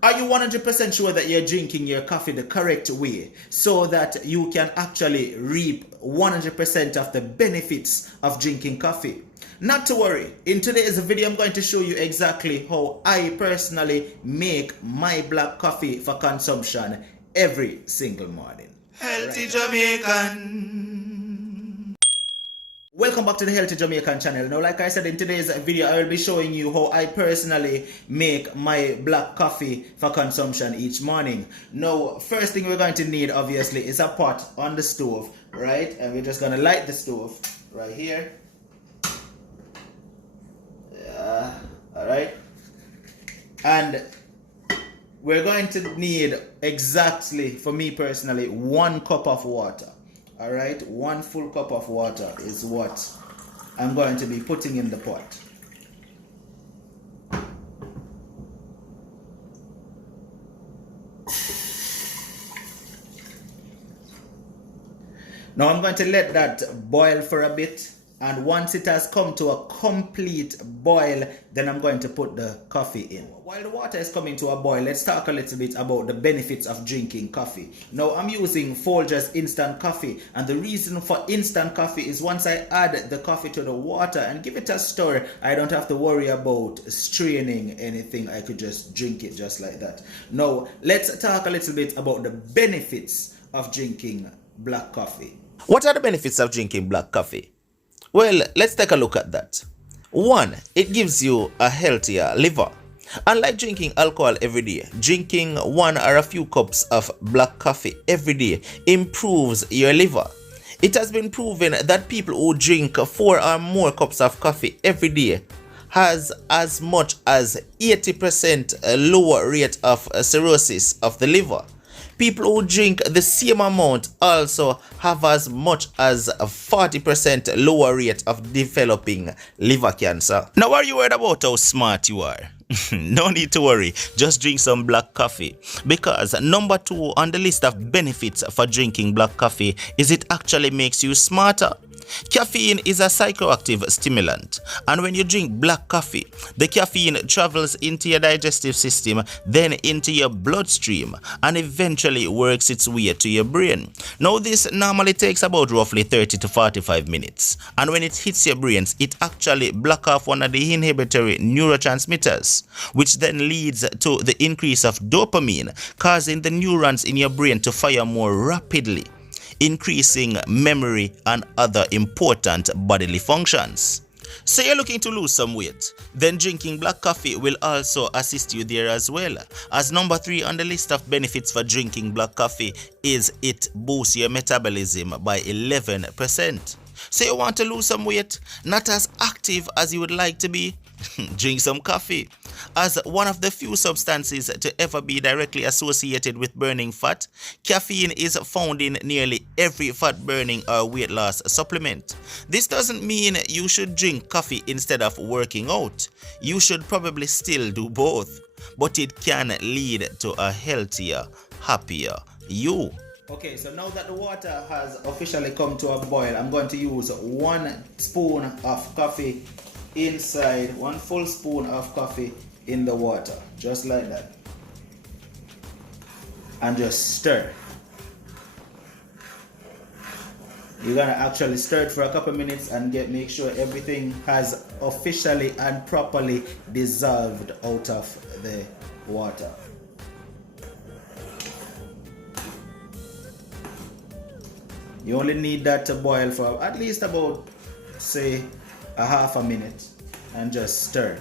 Are you 100% sure that you're drinking your coffee the correct way so that you can actually reap 100% of the benefits of drinking coffee? Not to worry, in today's video I'm going to show you exactly how I personally make my black coffee for consumption every single morning. Healthy Jamaican. Welcome back to the Healthy Jamaican channel. Now, like I said, in today's video, I will be showing you how I personally make my black coffee for consumption each morning. Now, first thing we're going to need, obviously, is a pot on the stove, right? And we're just going to light the stove right here. Alright. And we're going to need exactly, for me personally, 1 cup of water. Alright, 1 full cup of water is what I'm going to be putting in the pot. Now I'm going to let that boil for a bit, and once it has come to a complete boil, then I'm going to put the coffee in. While the water is coming to a boil, let's talk a little bit about the benefits of drinking coffee. Now I'm using Folgers instant coffee, and the reason for instant coffee is once I add the coffee to the water and give it a stir, I don't have to worry about straining anything. I could just drink it just like that. Now let's talk a little bit about the benefits of drinking black coffee. What are the benefits of drinking black coffee? Well, let's take a look at that. 1. It gives you a healthier liver. Unlike drinking alcohol every day, drinking 1 or a few cups of black coffee every day improves your liver. It has been proven that people who drink 4 or more cups of coffee every day has as much as 80% lower rate of cirrhosis of the liver. People who drink the same amount also have as much as a 40% lower rate of developing liver cancer. Now, are you worried about how smart you are? No need to worry, just drink some black coffee, because number 2 on the list of benefits for drinking black coffee is it actually makes you smarter. Caffeine is a psychoactive stimulant, and when you drink black coffee, the caffeine travels into your digestive system, then into your bloodstream, and eventually works its way to your brain. Now, this normally takes about roughly 30 to 45 minutes, and when it hits your brains, it actually blocks off one of the inhibitory neurotransmitters, which then leads to the increase of dopamine, causing the neurons in your brain to fire more rapidly, increasing memory and other important bodily functions. So you're looking to lose some weight, then drinking black coffee will also assist you there as well, as number 3 on the list of benefits for drinking black coffee is it boosts your metabolism by 11%. So you want to lose some weight, not as active as you would like to be? Drink some coffee. As one of the few substances to ever be directly associated with burning fat, caffeine is found in nearly every fat burning or weight loss supplement. This doesn't mean you should drink coffee instead of working out. You should probably still do both, but it can lead to a healthier, happier you. Okay, so now that the water has officially come to a boil, I'm going to use 1 spoon of coffee inside, 1 full spoon of coffee in the water, just like that, and just stir. You're gonna actually stir it for a couple minutes and make sure everything has officially and properly dissolved out of the water. You only need that to boil for at least about, say, a half a minute, and just stir.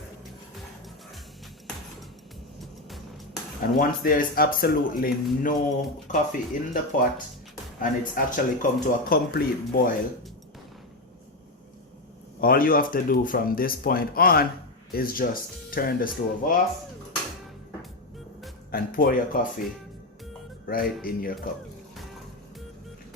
And once there is absolutely no coffee in the pot and it's actually come to a complete boil, all you have to do from this point on is just turn the stove off and pour your coffee right in your cup.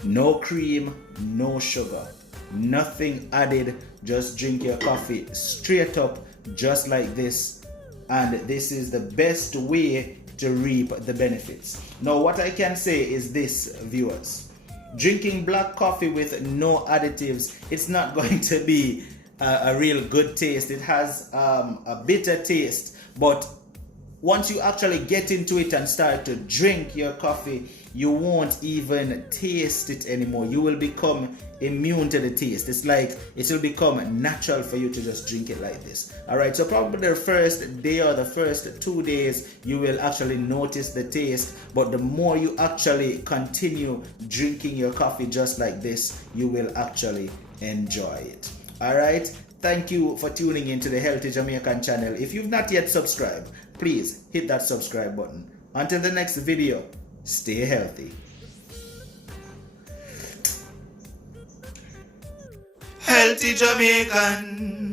No cream, no sugar, nothing added. Just drink your coffee straight up, just like this, and this is the best way to reap the benefits. Now, what I can say is this, viewers: drinking black coffee with no additives, it's not going to be a real good taste. It has a bitter taste, but once you actually get into it and start to drink your coffee, you won't even taste it anymore. You will become immune to the taste. It's like it will become natural for you to just drink it like this. All right, so probably the first day or the first 2 days you will actually notice the taste, but the more you actually continue drinking your coffee just like this, you will actually enjoy it. All right, thank you for tuning in to the Healthy Jamaican channel. If you've not yet subscribed, please hit that subscribe button. Until the next video, stay healthy. Healthy Jamaican.